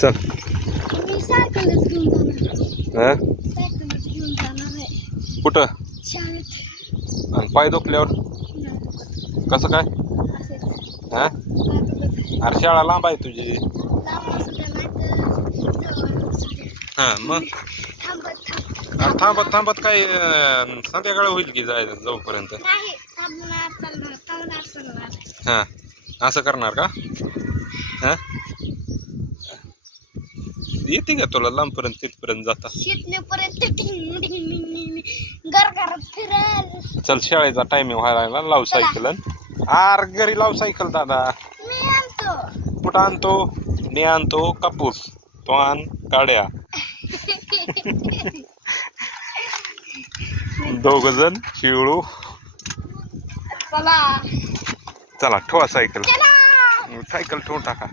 चल. मी सायकलच घेऊन जाणार. हा सायकलच घेऊन जाणार आहे कुठं शाळेत. आणि पाय दुखल्यावर नाही, कसं काय असेच. हा बाजूलाच. अरे शाळा लांब आहे तुझी. लांब असू द्या नाही तर जवळ असू द्या. हा मग थांबत थांबत थांबत काय संध्याकाळ होईल की जायचं जाऊपर्यंत. नाही, थांबणार चालणार. हा असं करणार का हा येते का तुला लांबपर्यंत तिथपर्यंत जाता. शिकण्यापर्यंत ढिंग ढिंग ढिंग ढिंग घरात फिरायला. चल शाळेचा टायमिंग व्हायला लागला लाव सायकल. आर घरी लाव सायकल दादा. मी आणतो. कुठं आणतो मी आणतो कापूस तो आण काड्या. दोघ जण शिळू. चला चला ठेवा सायकल. चला. सायकल ठेवून टाका.